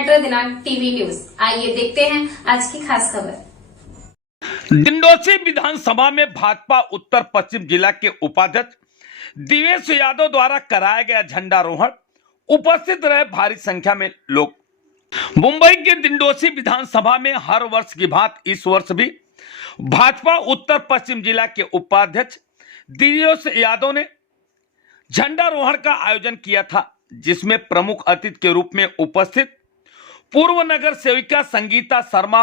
Metro दिनांक TV news. आइए देखते हैं आज की खास खबर। दिंडोसी विधानसभा में भाजपा उत्तर पश्चिम जिला के उपाध्यक्ष दिवेश यादव द्वारा कराया गया झंडारोहण। उपस्थित रहे भारी संख्या में लोग। मुंबई के दिंडोसी विधानसभा में हर वर्ष की भांति इस वर्ष भी भाजपा उत्तर पश्चिम जिला के उपाध्यक्ष दिवेश यादव ने झंडारोहण का आयोजन किया था, जिसमें प्रमुख अतिथि के रूप में उपस्थित पूर्व नगर सेविका संगीता शर्मा,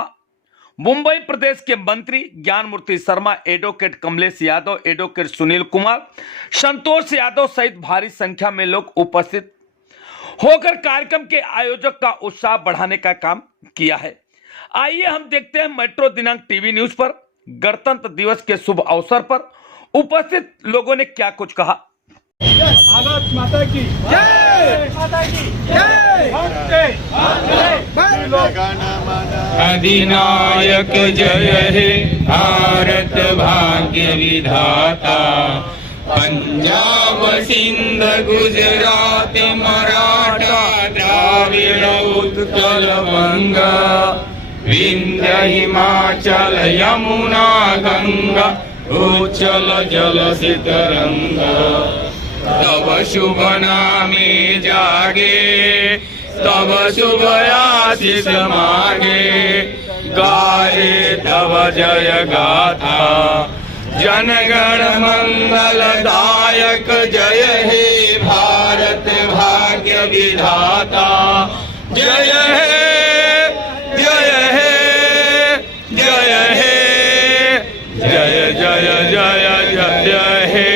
मुंबई प्रदेश के मंत्री ज्ञानमूर्ति शर्मा, एडवोकेट कमलेश यादव, एडवोकेट सुनील कुमार, संतोष यादव सहित भारी संख्या में लोग उपस्थित होकर कार्यक्रम के आयोजक का उत्साह बढ़ाने का काम किया है। आइए हम देखते हैं मेट्रो दिनांक टीवी न्यूज पर गणतंत्र दिवस के शुभ अवसर पर उपस्थित लोगों ने क्या कुछ कहा। भारत माता की जय, माता की जय, अधिनायक जय हे भारत भाग्य विधाता, पंजाब सिंध गुजरात मराठा द्राविड़ उत्कल बंगा, विंध्य हिमाचल यमुना गंगा, उच्चल जलधि तरंगा। तब शुभ नामे जागे, तब शुभ आशीष मांगे, गाए तब जय गाथा, जनगण मंगलदायक जय हे भारत भाग्य विधाता, जय हे जय हे जय हे जय जय जय जय हे।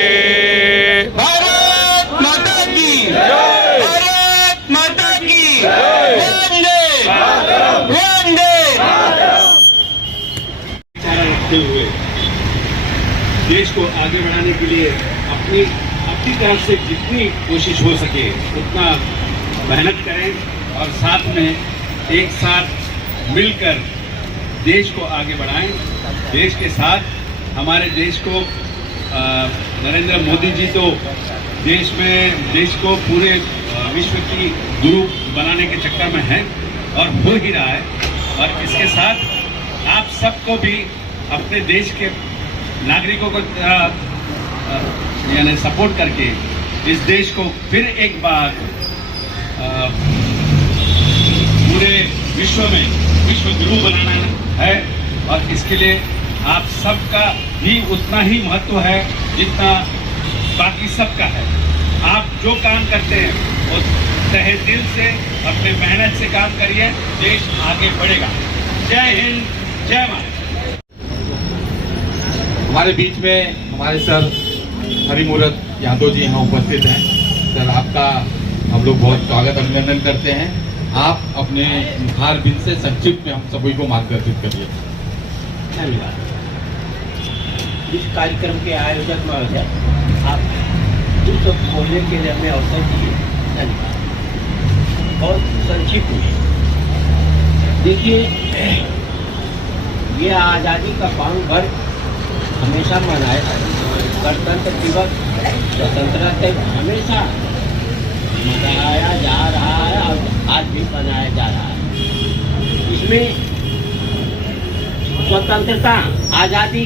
भारत माता की जय, भारत माता की जय, वंदे वंदे। रखते हुए देश को आगे बढ़ाने के लिए अपनी तरफ से जितनी कोशिश हो सके उतना मेहनत करें और साथ में एक साथ मिलकर देश को आगे बढ़ाएं। देश के साथ हमारे देश को नरेंद्र मोदी जी तो देश को पूरे विश्व की गुरु बनाने के चक्कर में है और हो ही रहा है। और इसके साथ आप सबको भी अपने देश के नागरिकों को यानी सपोर्ट करके इस देश को फिर एक बार पूरे विश्व में विश्व गुरु बनाना है। और इसके लिए आप सबका भी उतना ही महत्व है जितना बाकी सबका है। आप जो काम करते हैं वो तहे दिल से अपने मेहनत से काम करिए, देश आगे बढ़ेगा। जय हिंद, जय माता। हमारे बीच में हमारे सर हरिमूरत यादव जी यहाँ उपस्थित हैं। सर आपका हम लोग बहुत स्वागत अभिनंदन करते हैं। आप अपने मुखार बिंद से संक्षिप्त में हम सभी को मार्गदर्शित करिए। धन्यवाद। इस कार्यक्रम के आयोजक महोदय, आप कुछ बोलने के लिए हमें अवसर दिए, धन्यवाद। बहुत संक्षिप्त में देखिए, ये आज़ादी का पावन वर्ष हमेशा मनाया, गणतंत्र दिवस स्वतंत्रता दिवस हमेशा मनाया जा रहा है और आज भी मनाया जा रहा है। इसमें स्वतंत्रता आज़ादी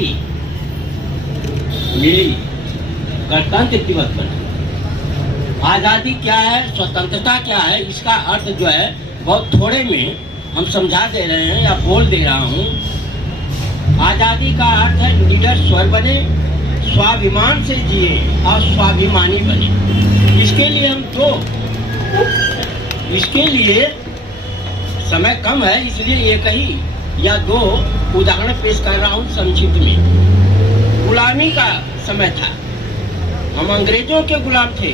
मिली, गणतंत्र दिवस बना। आज़ादी क्या है, स्वतंत्रता क्या है, इसका अर्थ जो है बहुत थोड़े में हम समझा दे रहे हैं या बोल दे रहा हूँ। आज़ादी का अर्थ है निडर स्वर बने, स्वाभिमान से जिए और स्वाभिमानी बने। इसके लिए इसके लिए समय कम है, इसलिए एक ही या दो उदाहरण पेश कर रहा हूँ संक्षिप्त में। गुलामी का समय था, हम अंग्रेजों के गुलाम थे।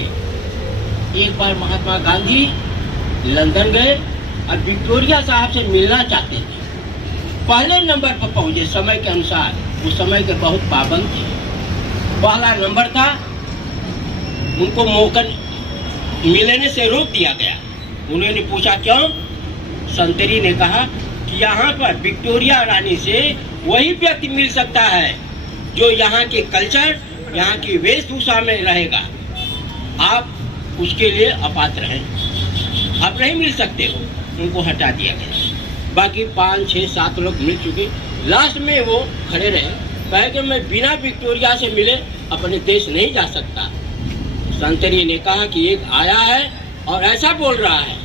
एक बार महात्मा गांधी लंदन गए और विक्टोरिया साहब से मिलना चाहते थे। पहले नंबर पर पहुंचे समय के अनुसार, उस समय के बहुत पाबंद थे। पहला नंबर था, उनको मौका मिलने से रोक दिया गया। उन्होंने पूछा क्यों? संतरी ने कहा कि यहाँ पर विक्टोरिया रानी से वही व्यक्ति मिल सकता है जो यहाँ के कल्चर, यहाँ की वेशभूषा में रहेगा। आप उसके लिए अपात्र हैं, आप नहीं मिल सकते हो। उनको हटा दिया गया। बाकी 5, 6, 7 लोग मिल चुके। लास्ट में वो खड़े रहे, कहे कि मैं बिना विक्टोरिया से मिले अपने देश नहीं जा सकता। संतरी ने कहा कि एक आया है और ऐसा बोल रहा है।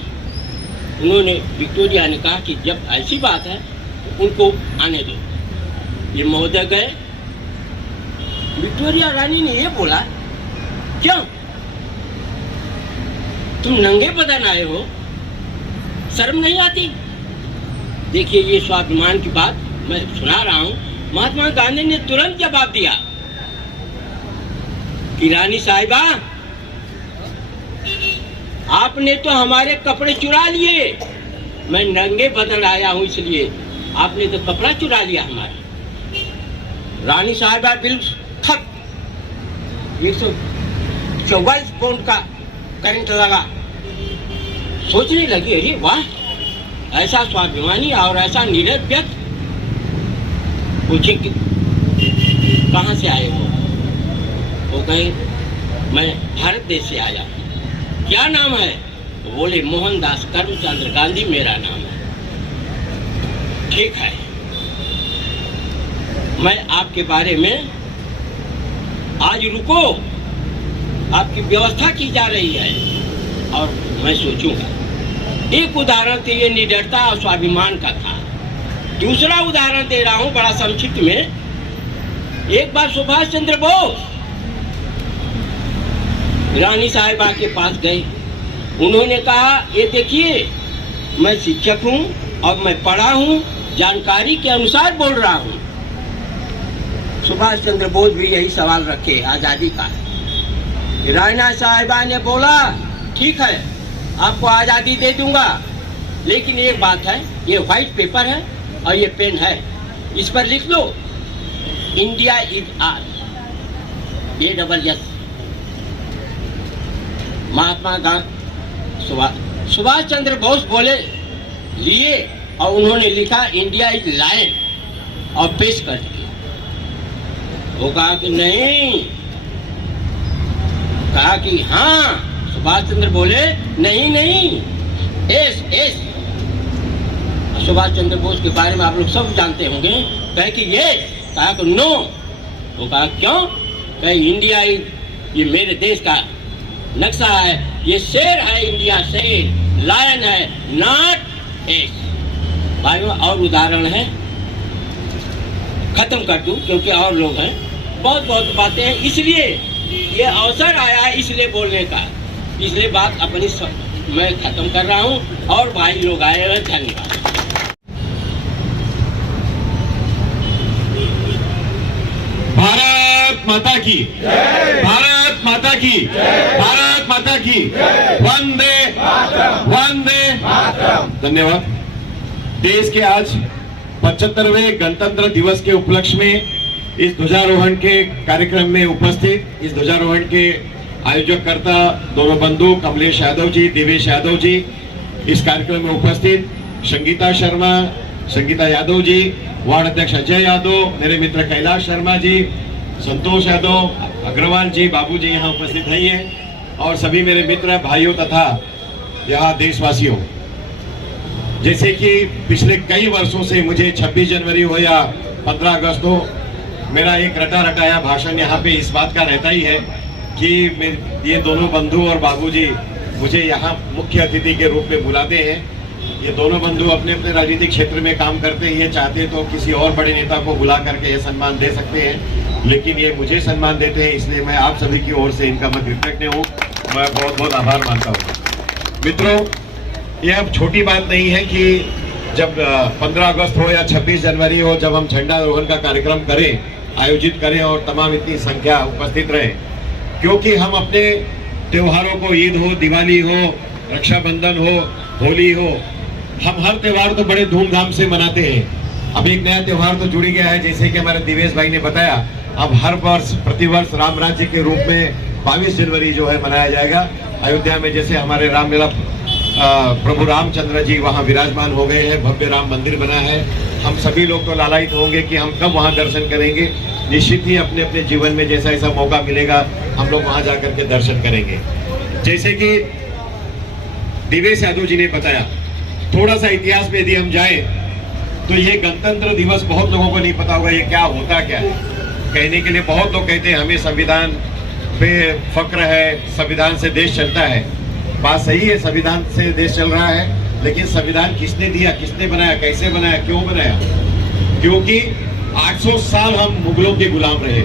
उन्होंने विक्टोरिया ने कहा कि जब ऐसी बात है तो उनको आने दो। ये महोदय गए। विक्टोरिया रानी ने ये बोला, क्यों तुम नंगे बदन आए हो, शर्म नहीं आती? देखिए, ये स्वाभिमान की बात मैं सुना रहा हूँ। महात्मा गांधी ने तुरंत जवाब दिया कि रानी साहिबा, आपने तो हमारे कपड़े चुरा लिए। मैं नंगे बदन आया हूँ इसलिए, आपने तो कपड़ा चुरा लिया हमारा। रानी साहिबा बिल खप 144 पाउंड का करंट लगा। सोचने लगी, अरे वाह, ऐसा स्वाभिमानी और ऐसा नीरज व्यक्ति। पूछे कि कहाँ से आए हो? वो कहे, मैं भारत देश से आया। क्या नाम है? तो बोले, मोहनदास करमचंद गांधी मेरा नाम है। ठीक है, मैं आपके बारे में आज रुको, आपकी व्यवस्था की जा रही है और मैं सोचूंगा। एक उदाहरण तो ये निडरता और स्वाभिमान का था। दूसरा उदाहरण दे रहा हूं बड़ा संक्षिप्त में। एक बार सुभाष चंद्र बोस रानी साहिबा के पास गए। उन्होंने कहा, ये देखिए, मैं शिक्षक हूं और मैं पढ़ा हूं, जानकारी के अनुसार बोल रहा हूं। सुभाष चंद्र बोस भी यही सवाल रखे आजादी का। रानी साहिबा ने बोला, ठीक है, आपको आजादी दे दूंगा, लेकिन एक बात है, ये व्हाइट पेपर है और ये पेन है, इस पर लिख लो, India is are ASS। Mahatma Gandhi Subhash Chandra Bose बोले, लिए, और उन्होंने लिखा इंडिया इज लायन और पेश कर दिया। वो कहा कि नहीं, कहा कि हाँ। सुभाष चंद्र बोले, नहीं नहीं, एस। सुभाष चंद्र बोस के बारे में आप लोग सब जानते होंगे। कहे कि ये, कहा कि नो। वो कहा क्यों? कहे इंडिया ये मेरे देश का नक्शा है, ये शेर है, इंडिया शेर, लायन है, नॉट एस। भाइयों, और उदाहरण है, खत्म कर दूं क्योंकि और लोग हैं, बहुत बातें हैं, इसलिए ये अवसर आया है इसलिए बोलने का। इसलिए बात अपनी मैं खत्म कर रहा हूं और भाई लोग आए हैं। धन्यवाद। भारत माता की, भारत माता की, भारत माता की, वंदे वंदे। धन्यवाद। देश के आज 75वें गणतंत्र दिवस के उपलक्ष्य में इस ध्वजारोहण के कार्यक्रम में उपस्थित, इस ध्वजारोहण के आयोजककर्ता दोनों बंधु कमलेश यादव जी, देवेश यादव जी, इस कार्यक्रम में उपस्थित संगीता यादव जी, वार्ड अध्यक्ष अजय यादव, मेरे मित्र कैलाश शर्मा जी, संतोष यादव, अग्रवाल जी, बाबू जी यहाँ उपस्थित हैं, और सभी मेरे मित्र भाइयों तथा यहाँ देशवासियों। जैसे कि पिछले कई वर्षों से मुझे 26 जनवरी हो या 15 अगस्त हो, मेरा एक रटा रटाया भाषण यहाँ पे इस बात का रहता ही है कि ये दोनों बंधु और बाबूजी मुझे यहाँ मुख्य अतिथि के रूप में बुलाते हैं। ये दोनों बंधु अपने अपने राजनीतिक क्षेत्र में काम करते हैं, ये चाहते तो किसी और बड़े नेता को बुला करके ये सम्मान दे सकते हैं, लेकिन ये मुझे सम्मान देते हैं, इसलिए मैं आप सभी की ओर से इनका मैं कृतज्ञ हूँ, मैं बहुत बहुत आभार मानता हूँ। मित्रों, ये अब छोटी बात नहीं है कि जब 15 अगस्त हो या 26 जनवरी हो, जब हम झंडारोहण का कार्यक्रम करें, आयोजित करें और तमाम इतनी संख्या उपस्थित रहे, क्योंकि हम अपने त्योहारों को, ईद हो, दिवाली हो, रक्षाबंधन हो, होली हो, हम हर त्योहार को बड़े धूमधाम से मनाते हैं। अब एक नया त्योहार तो जुड़ गया है, जैसे कि हमारे दिवेश भाई ने बताया, अब हर वर्ष प्रतिवर्ष राम राज्य के रूप में 22 जनवरी जो है मनाया जाएगा। अयोध्या में जैसे हमारे रामलीला प्रभु रामचंद्र जी वहाँ विराजमान हो गए हैं, भव्य राम मंदिर बना है। हम सभी लोग तो लालायित होंगे कि हम कब वहाँ दर्शन करेंगे। निश्चित ही अपने अपने जीवन में जैसा ऐसा मौका मिलेगा, हम लोग वहाँ जाकर के दर्शन करेंगे। जैसे कि दिवेश यादव जी ने बताया थोड़ा सा इतिहास में यदि हम जाएं तो ये गणतंत्र दिवस बहुत लोगों को नहीं पता होगा ये क्या होता क्या है। कहने के लिए बहुत लोग कहते हैं हमें संविधान पे फक्र है, संविधान से देश चलता है। बात सही है, संविधान से देश चल रहा है, लेकिन संविधान किसने दिया, किसने बनाया, कैसे बनाया, क्यों बनाया? क्योंकि 800 साल हम मुगलों के गुलाम रहे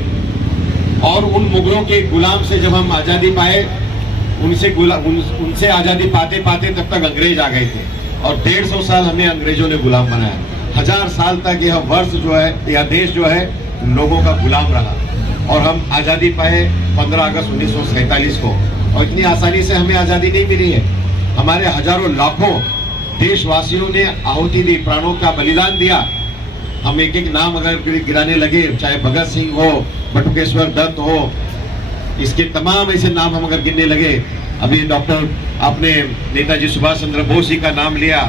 और उन मुगलों के गुलाम से जब हम आजादी पाए, उनसे आजादी पाते पाते तब तक अंग्रेज आ गए थे और 150 साल हमें अंग्रेजों ने गुलाम बनाया। 1000 साल तक यह वर्ष जो है या देश जो है लोगों का गुलाम रहा और हम आजादी पाए 15 अगस्त 1947 को। और इतनी आसानी से हमें आजादी नहीं मिली है। हमारे हजारों लाखों देशवासियों ने आहुति दी, प्राणों का बलिदान दिया। हम एक एक नाम अगर गिराने लगे, चाहे भगत सिंह हो, बटुकेश्वर दत्त हो, इसके तमाम ऐसे नाम हम अगर गिनने लगे, अभी डॉक्टर आपने नेताजी सुभाष चंद्र बोस जी का नाम लिया,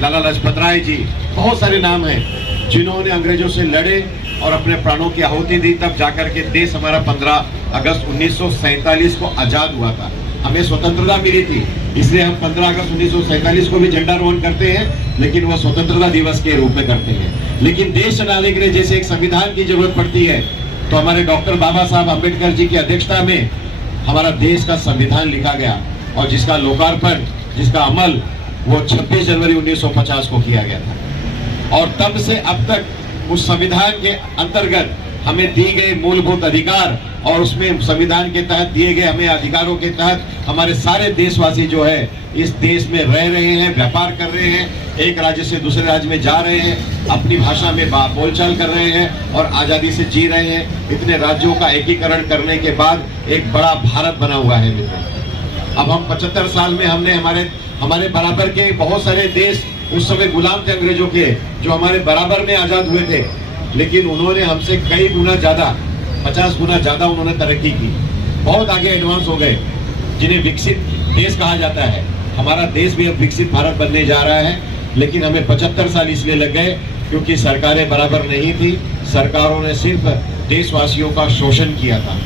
लाला लाजपत राय जी, बहुत सारे नाम हैं जिन्होंने अंग्रेजों से लड़े और अपने प्राणों की आहुति दी। तब जाकर के देश हमारा 15 अगस्त 1947 को आजाद हुआ था, हमें स्वतंत्रता मिली थी। इसलिए हम 15 अगस्त 1947 को भी झंडारोहण करते हैं, लेकिन वो स्वतंत्रता दिवस के रूप में करते हैं। लेकिन देश चलाने के लिए जैसे एक संविधान की जरूरत पड़ती है, तो हमारे डॉक्टर बाबा साहब अम्बेडकर जी की अध्यक्षता में हमारा देश का संविधान लिखा गया और जिसका लोकार्पण, जिसका अमल वो 26 जनवरी 1950 को किया गया था। और तब से अब तक उस संविधान के अंतर्गत हमें दी गए मूलभूत अधिकार और उसमें संविधान के तहत दिए गए हमें अधिकारों के तहत हमारे सारे देशवासी जो है इस देश में रह रहे हैं, व्यापार कर रहे हैं, एक राज्य से दूसरे राज्य में जा रहे हैं, अपनी भाषा में बोलचाल कर रहे हैं और आजादी से जी रहे हैं। इतने राज्यों का एकीकरण करने के बाद एक बड़ा भारत बना हुआ है मित्रों। अब हम 75 साल में हमने हमारे बराबर के बहुत सारे देश उस समय गुलाम थे अंग्रेजों के, जो हमारे बराबर में आजाद हुए थे, लेकिन उन्होंने हमसे कई गुना ज्यादा, 50 गुना ज्यादा उन्होंने तरक्की की, बहुत आगे एडवांस हो गए, जिन्हें विकसित देश कहा जाता है। हमारा देश भी अब विकसित भारत बनने जा रहा है, लेकिन हमें 75 साल इसलिए लग गए क्योंकि सरकारें बराबर नहीं थी, सरकारों ने सिर्फ देशवासियों का शोषण किया था।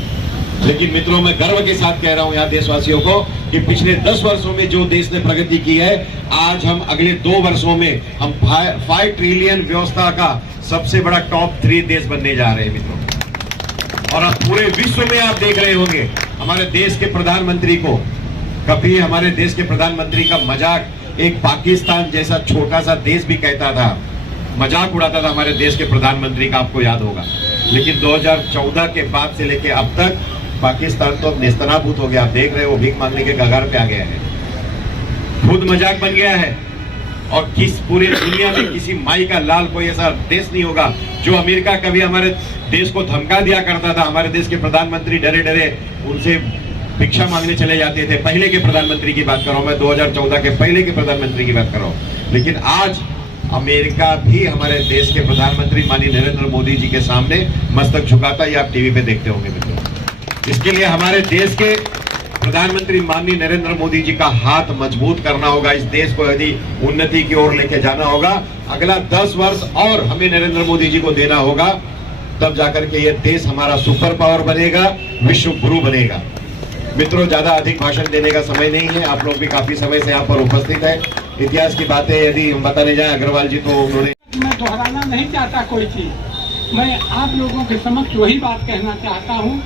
लेकिन मित्रों, मैं गर्व के साथ कह रहा हूं यहाँ देशवासियों को कि पिछले 10 वर्षों में जो देश ने प्रगति की है, आज हम अगले 2 वर्षों में हम 5 ट्रिलियन व्यवस्था का सबसे बड़ा टॉप 3 देश बनने जा रहे हैं मित्रों। और अब पूरे विश्व में आप देख रहे होंगे हमारे देश के प्रधानमंत्री को, कभी हमारे देश के प्रधानमंत्री का मजाक एक पाकिस्तान जैसा छोटा सा देश भी कहता था, मजाक उड़ाता था हमारे देश के प्रधानमंत्री का, आपको याद होगा। लेकिन 2014 के बाद से लेके अब तक पाकिस्तान तो अब नेस्तनाबूद हो गया। आप देख रहे हो भीख मांगने के कगार पे आ गया है, खुद मजाक बन गया है। और किस पूरी दुनिया में किसी माई का लाल कोई ऐसा देश नहीं होगा जो अमेरिका कभी हमारे देश को धमका दिया करता था। हमारे देश के प्रधानमंत्री डरे डरे उनसे भिक्षा मांगने चले जाते थे। पहले के प्रधानमंत्री की बात कर रहा हूं मैं, 2014 के पहले के प्रधानमंत्री की बात कर रहा हूं। लेकिन आज अमेरिका भी हमारे देश के प्रधानमंत्री माननीय नरेंद्र मोदी जी के सामने मस्तक झुकाता, ये आप टीवी पे देखते होंगे मित्रों। इसके लिए हमारे देश के प्रधानमंत्री माननीय नरेंद्र मोदी जी का हाथ मजबूत करना होगा। इस देश को यदि उन्नति की ओर लेके जाना होगा, अगला 10 वर्ष और हमें नरेंद्र मोदी जी को देना होगा, तब जाकर के ये देश हमारा सुपर पावर बनेगा, विश्व गुरु बनेगा। मित्रों, ज्यादा अधिक भाषण देने का समय नहीं है, आप लोग भी काफी समय से यहाँ पर उपस्थित है। इतिहास की बातें यदि हम बताने जाए अग्रवाल जी, तो उन्होंने, मैं दोहराना नहीं चाहता कोई चीज, मैं आप लोगों के समक्ष वही बात कहना चाहता हूँ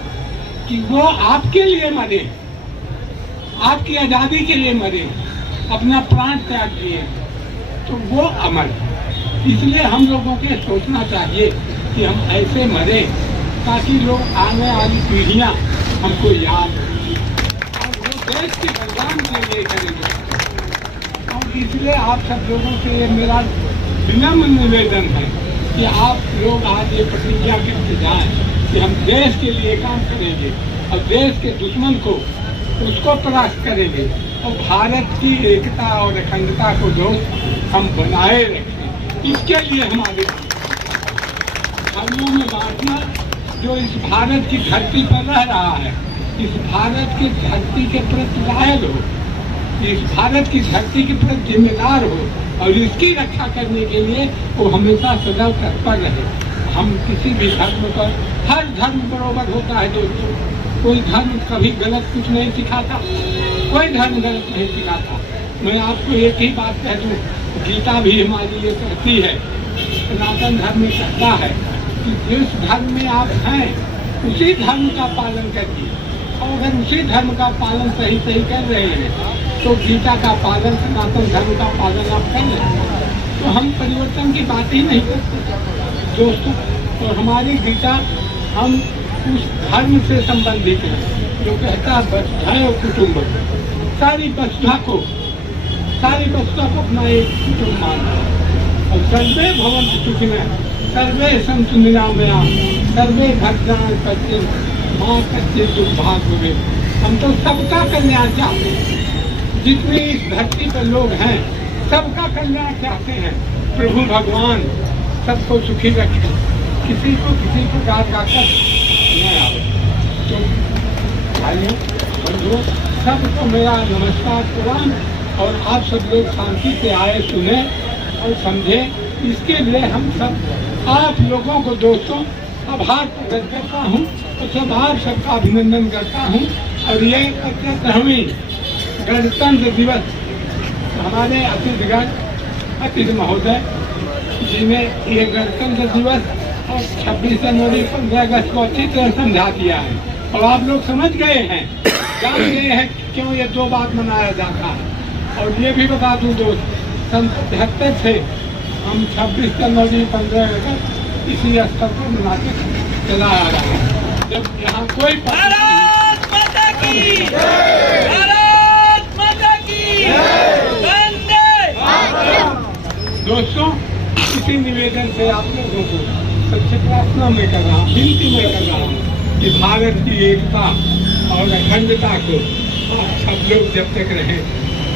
कि वो आपके लिए मरे, आपकी आजादी के लिए मरे, अपना प्राण त्याग दिए, तो वो अमर। इसलिए हम लोगों के सोचना चाहिए कि हम ऐसे मरे ताकि लोग आने वाली पीढ़ियां हमको याद और वो देश के कल्याण के लिए करेंगे। और इसलिए आप सब लोगों से मेरा विनम्र निवेदन है कि आप लोग आज ये प्रतिज्ञा करके जाएं कि हम देश के लिए काम करेंगे और देश के दुश्मन को उसको परास्त करेंगे और भारत की एकता और अखंडता को जो हम बनाए रखें, इसके लिए हमारे धर्मों में बांटना, जो इस भारत की धरती पर रह रहा है, इस भारत की धरती के प्रति लायक हो, इस भारत की धरती के प्रति जिम्मेदार हो और इसकी रक्षा करने के लिए वो हमेशा सदैव तत्पर रहे। हम किसी भी धर्म पर, हर धर्म बराबर होता है दोस्तों, कोई धर्म कभी गलत कुछ नहीं सिखाता, कोई धर्म गलत नहीं सिखाता। मैं आपको एक ही बात कह दूं गीता भी हमारी ये कहती है, सनातन धर्म कहता है कि जिस धर्म में आप हैं उसी धर्म का पालन करिए, और अगर उसी धर्म का पालन सही कर रहे हैं तो गीता का पालन, सनातन धर्म का पालन आप कर रहे हैं, तो हम परिवर्तन की बात ही नहीं करते दोस्तों। और हमारी गीता हम उस धर्म से संबंधित है जो कहता है वसुधैव कुटुम्बकम्, सारी वसुधा को अपना एक कुटुम्ब मानना, और सर्वे भवन्तु सुखिनः सर्वे सन्तु निरामयाः सर्वे भद्राणि पश्यन्तु मा कश्चित् दुर्भाग्यं भवेत्। हम तो सबका कल्याण चाहते हैं, जितने इस धरती पर लोग हैं सबका कल्याण चाहते हैं। प्रभु भगवान सबको सुखी रखें, किसी को किसी प्रकार का कष्ट न आवे। तो भाइयों बंधुओं सबको मेरा नमस्कार प्रणाम, और आप सब लोग शांति से आए, सुने और समझे, इसके लिए हम सब आप लोगों को दोस्तों आभार प्रकट करता हूँ और सब आप सबका अभिनंदन करता हूँ। और ये 75वीं गणतंत्र दिवस हमारे अतिथि महोदय जी ने ये गणतंत्र दिवस और 26 जनवरी 15 अगस्त को अच्छी तरह समझा दिया है, और आप लोग समझ गए हैं, जान गए हैं क्यों ये दो बात मनाया जाता है। और ये भी बता दूं दोस्त, सन 73 से हम 26 जनवरी 15 अगस्त इसी स्तर पर मनाते चला आ रहा है। जब यहाँ कोई भारत माता की, भारत माता की, वंदे दोस्तों इसी निवेदन से आप लोगों को सबसे प्रार्थना में कर रहा हूँ, विनती में कर रहा हूँ कि भारत की एकता और अखंडता को आप सब लोग जब तक रहे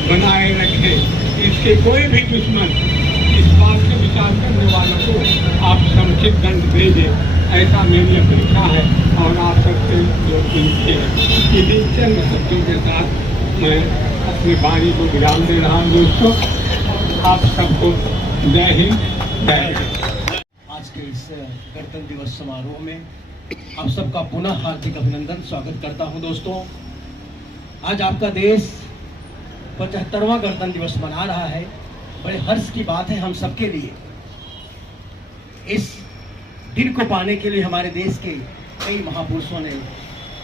बनाए रखें। इसके कोई भी दुश्मन इस बात के विचार करने वालों को आप समुचित दंड दे दें, ऐसा मेरी अपेक्षा है। और आप सबसे जो सुनते हैं इन्हीं चंद शब्दों के साथ मैं अपनी वाणी को विराम दे रहा हूँ दोस्तों। आप सबको जय हिंद, जय हिंद। आज के इस गणतंत्र दिवस समारोह में आप सबका पुनः हार्दिक अभिनंदन, स्वागत करता हूं दोस्तों। आज आपका देश 75वां गणतंत्र दिवस मना रहा है, बड़े हर्ष की बात है हम सबके लिए। इस दिन को पाने के लिए हमारे देश के कई महापुरुषों ने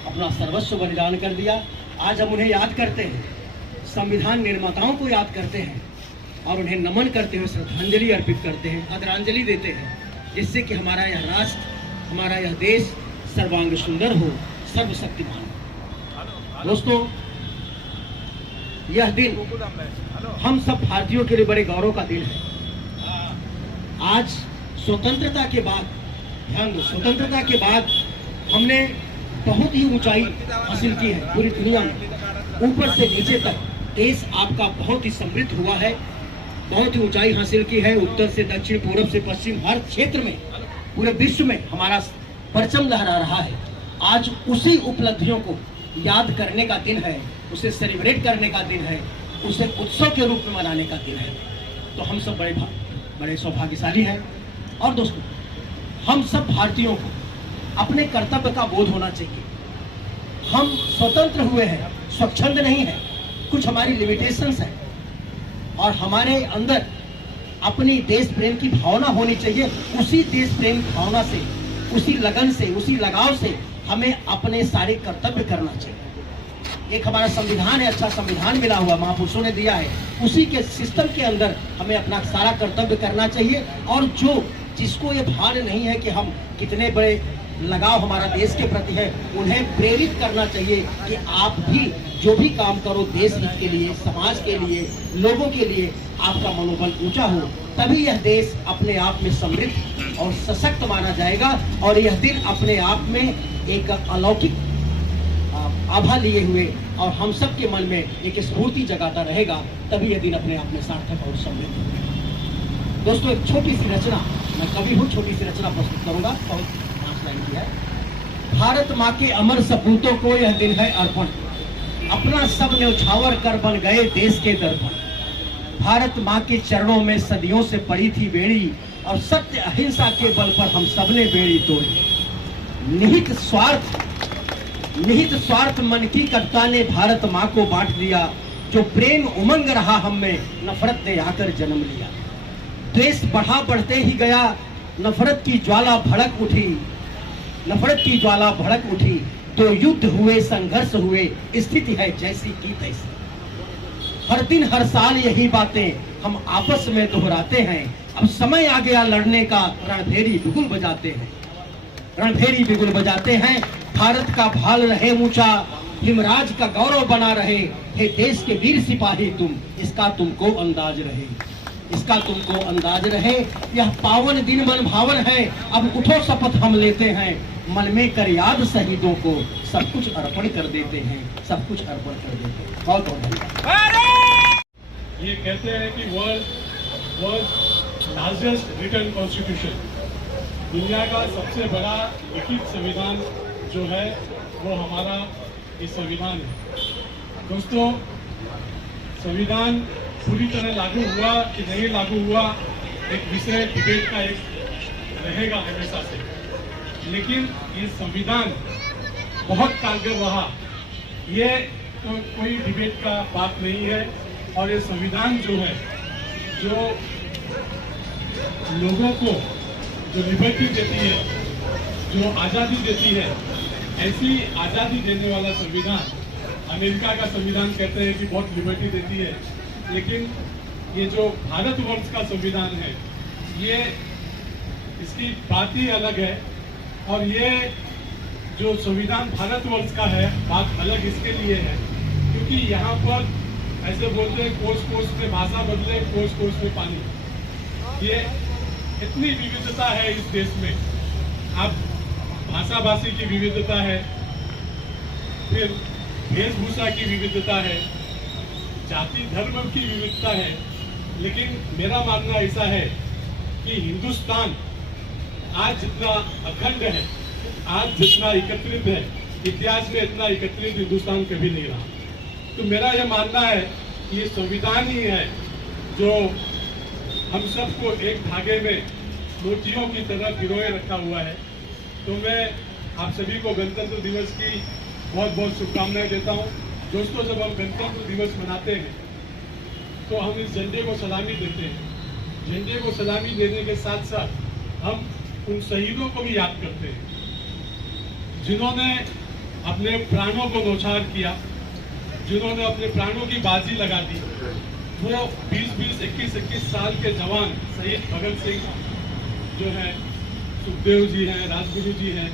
अपना सर्वस्व बलिदान कर दिया। आज हम उन्हें याद करते हैं, संविधान निर्माताओं को याद करते हैं और उन्हें नमन करते हुए श्रद्धांजलि अर्पित करते हैं, आदरांजलि देते हैं, जिससे कि हमारा यह राष्ट्र, हमारा यह देश सर्वांग सुंदर हो, सर्वशक्तिमान हो। दोस्तों यह दिन हम सब भारतीयों के लिए बड़े गौरव का दिन है। आज स्वतंत्रता के बाद, ध्यान दो, स्वतंत्रता के बाद हमने बहुत ही ऊंचाई हासिल की है पूरी दुनिया में, ऊपर से नीचे तक देश आपका बहुत ही समृद्ध हुआ है, बहुत ही ऊंचाई हासिल की है। उत्तर से दक्षिण, पूर्व से पश्चिम, हर क्षेत्र में, पूरे विश्व में हमारा परचम लहरा रहा है। आज उसी उपलब्धियों को याद करने का दिन है, उसे सेलिब्रेट करने का दिन है, उसे उत्सव के रूप में मनाने का दिन है। तो हम सब बड़े सौभाग्यशाली हैं। और दोस्तों हम सब भारतीयों को अपने कर्तव्य का बोध होना चाहिए। हम स्वतंत्र हुए हैं, स्वच्छंद नहीं है, कुछ हमारी लिमिटेशंस है, और हमारे अंदर अपनी देश प्रेम की भावना होनी चाहिए। उसी देश प्रेम की भावना से, उसी लगन से, उसी लगाव से हमें अपने सारे कर्तव्य करना चाहिए। एक हमारा संविधान है, अच्छा संविधान मिला हुआ, महापुरुषों ने दिया है, उसी के सिस्टम के अंदर हमें अपना सारा कर्तव्य करना चाहिए। और जिसको ये भान नहीं है कि हम कितने बड़े लगाव हमारा देश के प्रति है, उन्हें प्रेरित करना चाहिए कि आप भी जो भी काम करो देश हित के लिए, समाज के लिए, लोगों के लिए, आपका मनोबल ऊंचा हो, तभी यह देश अपने आप में समृद्ध और सशक्त माना जाएगा। और यह दिन अपने आप में एक अलौकिक आभा लिए हुए और हम सब के मन में एक स्फूर्ति जगाता रहेगा, तभी यह दिन अपने आप में सार्थक और समृद्ध होगा। दोस्तों एक छोटी सी रचना, मैं कवि हूँ, छोटी सी रचना प्रस्तुत करूंगा, बहुत 5 लाइन की है। भारत माँ के अमर सपूतों को यह दिन है अर्पण, अपना सब न्यौछावर कर बन गए देश के दर्पण। भारत माँ के चरणों में सदियों से पड़ी थी बेड़ी, और सत्य अहिंसा के बल पर हम सबने बेड़ी तोड़ी। निहित स्वार्थ मन की कटता ने भारत माँ को बांट दिया, जो प्रेम उमंग रहा हम में, नफरत ने आकर जन्म लिया। द्वेष बढ़ा बढ़ते ही गया, नफरत की ज्वाला भड़क उठी, नफरत की ज्वाला भड़क उठी। तो युद्ध हुए, संघर्ष हुए, स्थिति है जैसी की तैसी। हर दिन हर साल यही बातें हम आपस में दोहराते हैं। अब समय आ गया लड़ने का, रणभेरी बिगुल बजाते हैं, रणभेरी बिगुल बजाते हैं। भारत का भाल रहे ऊंचा, हिमराज का गौरव बना रहे। हे देश के वीर सिपाही तुम, इसका तुमको अंदाज रहे, इसका तुमको अंदाज रहे। यह पावन दिन मन भावन है, अब उठो शपथ हम लेते हैं। मन में कर याद शहीदों को, सब कुछ अर्पण कर देते हैं, सब कुछ अर्पण कर देते हैं। बहुत बहुत धन्यवाद। ये कहते हैं कि वर्ल्ड लार्जेस्ट रिटन कॉन्स्टिट्यूशन, दुनिया का सबसे बड़ा लिखित संविधान जो है वो हमारा ये संविधान है। दोस्तों, संविधान पूरी तरह लागू हुआ कि नहीं लागू हुआ, एक विषय डिबेट का एक रहेगा हमेशा से, लेकिन ये संविधान बहुत कारगर रहा, ये तो कोई डिबेट का बात नहीं है। और ये संविधान जो है, जो लोगों को जो लिबर्टी देती है, जो आज़ादी देती है, ऐसी आज़ादी देने वाला संविधान। अमेरिका का संविधान कहते हैं कि बहुत लिबर्टी देती है, लेकिन ये जो भारतवर्ष का संविधान है, ये इसकी बात ही अलग है। और ये जो संविधान भारतवर्ष का है, बात अलग इसके लिए है क्योंकि यहाँ पर ऐसे बोलते हैं कोस कोस में भाषा बदले, कोस कोस में पानी। ये इतनी विविधता है इस देश में। अब भाषा भाषी की विविधता है, फिर वेशभूषा की विविधता है, जाति धर्म की विविधता है, लेकिन मेरा मानना ऐसा है कि हिंदुस्तान आज जितना अखंड है, आज जितना एकत्रित है, इतिहास में इतना एकत्रित हिंदुस्तान कभी नहीं रहा। तो मेरा यह मानना है कि ये संविधान ही है जो हम सबको एक धागे में मोतियों की तरह पिरोए रखा हुआ है। तो मैं आप सभी को गणतंत्र दिवस की बहुत बहुत शुभकामनाएं देता हूं। दोस्तों, जब हम गणतंत्र दिवस मनाते हैं तो हम इस झंडे को सलामी देते हैं। झंडे को सलामी देने के साथ साथ हम उन शहीदों को भी याद करते हैं जिन्होंने अपने प्राणों को न्यौछावर किया, जिन्होंने अपने प्राणों की बाजी लगा दी। वो 20-20, 21-21 साल के जवान शहीद भगत सिंह जो है, सुखदेव जी हैं, राजगुरु जी हैं,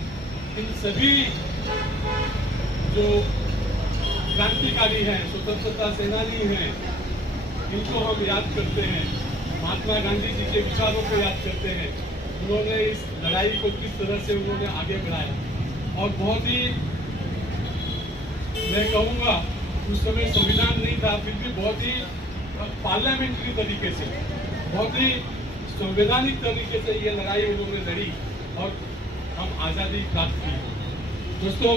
इन सभी जो क्रांतिकारी हैं, स्वतंत्रता सेनानी हैं, इनको हम याद करते हैं। महात्मा गांधी जी के विचारों को याद करते हैं। उन्होंने इस लड़ाई को किस तरह से उन्होंने आगे बढ़ाया। और बहुत ही, मैं कहूँगा, उस समय संविधान नहीं था, फिर भी बहुत ही पार्लियामेंट्री तरीके से, बहुत ही संवैधानिक तरीके से ये लड़ाई उन्होंने लड़ी और हम आज़ादी प्राप्त की। दोस्तों,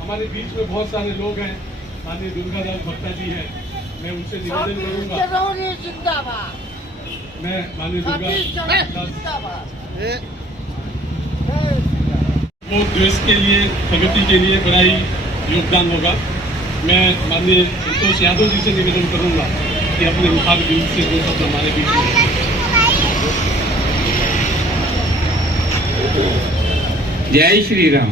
हमारे बीच में बहुत सारे लोग हैं। माननीय दुर्गादास भट्टा जी हैं, मैं उनसे निवेदन करूंगा, मैं माननीय दुर्गादास वो देश के लिए, प्रगति के लिए बड़ा ही योगदान होगा। मैं माननीय संतोष यादव जी से निवेदन करूंगा कि अपने मुखार बिंद से दो शब्द हमारे बीच में। जय श्री राम।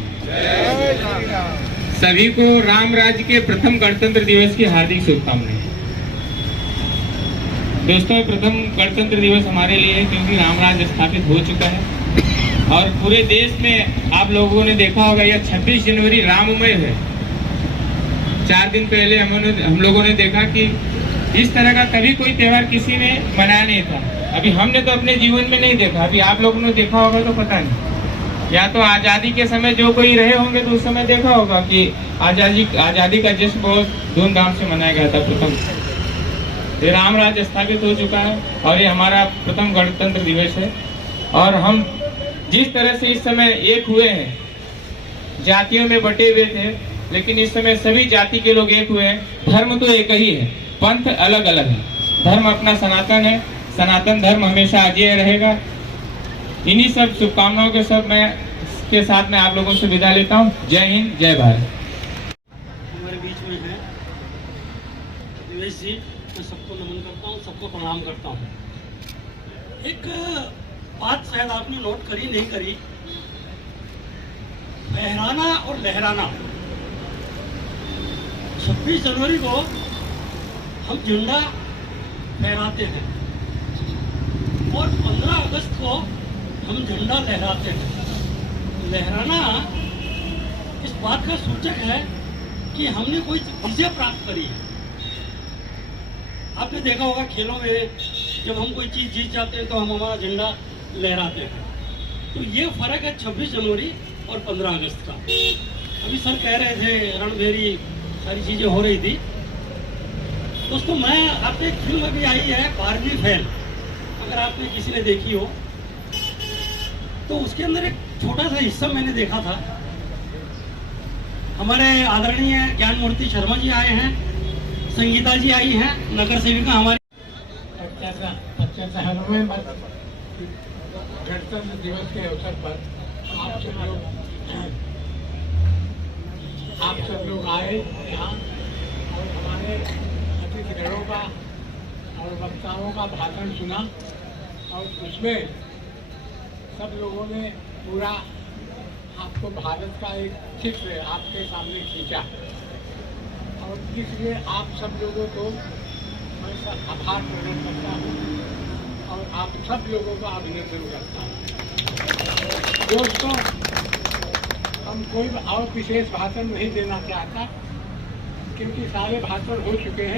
सभी को राम राज्य के प्रथम गणतंत्र दिवस की हार्दिक शुभकामनाएं। दोस्तों, प्रथम गणतंत्र दिवस हमारे लिए है क्योंकि राम राज्य स्थापित हो चुका है और पूरे देश में आप लोगों ने देखा होगा यह 26 जनवरी राममय है। 4 दिन पहले हम लोगों ने देखा कि इस तरह का कभी कोई त्योहार किसी ने मनाया नहीं था। अभी हमने तो अपने जीवन में नहीं देखा, अभी आप लोगों ने देखा होगा तो पता नहीं। या तो आज़ादी के समय जो कोई रहे होंगे तो उस समय देखा होगा कि आज़ादी का जश्न बहुत धूमधाम से मनाया गया था। प्रथम ये राम राज्य स्थापित हो चुका है और ये हमारा प्रथम गणतंत्र दिवस है। और हम जिस तरह से इस समय एक हुए हैं, जातियों में बटे हुए थे, लेकिन इस समय सभी जाति के लोग एक हुए हैं। धर्म तो एक ही है, पंथ अलग अलग है, धर्म अपना सनातन है, सनातन धर्म हमेशा अजेय रहेगा। इन्हीं सब शुभकामनाओं के साथ मैं आप लोगों से विदा लेता हूं। जय हिंद, जय भारत। हमारे बीच में है रमेश जी, मैं सबको नमन करता हूँ, सबको प्रणाम करता हूँ। एक बात शायद आपने नोट करी नहीं करी, फहराना और लहराना। 26 जनवरी को हम झंडा फहराते हैं और 15 अगस्त को हम झंडा लहराते हैं। लहराना इस बात का सूचक है कि हमने कोई विजय प्राप्त करी है। आपने देखा होगा खेलों में जब हम कोई चीज जीत जाते हैं तो हम हमारा झंडा लहराते हैं। तो ये फर्क है 26 जनवरी और 15 अगस्त का। अभी सर कह रहे थे रणभेरी सारी चीजें हो रही थी। दोस्तों, मैं आपने एक फिल्म अभी आई है बार्बी फेल, अगर आपने किसी ने देखी हो तो उसके अंदर एक छोटा सा हिस्सा मैंने देखा था। हमारे आदरणीय ज्ञान मूर्ति शर्मा जी आए हैं, संगीता जी आई हैं, नगर सेविका हमारी। गणतंत्र दिवस के अवसर पर आप सब लोग आए यहाँ और हमारे अतिथिगणों का और वक्ताओं का भाषण सुना और उसमें सब लोगों ने पूरा आपको भारत का एक चित्र आपके सामने खींचा और इसलिए आप सब लोगों को मैं आभार प्रकट करता हूँ और आप सब लोगों का अभिनंदन करता हूँ। दोस्तों, हम कोई और विशेष भाषण नहीं देना चाहता क्योंकि सारे भाषण हो चुके हैं।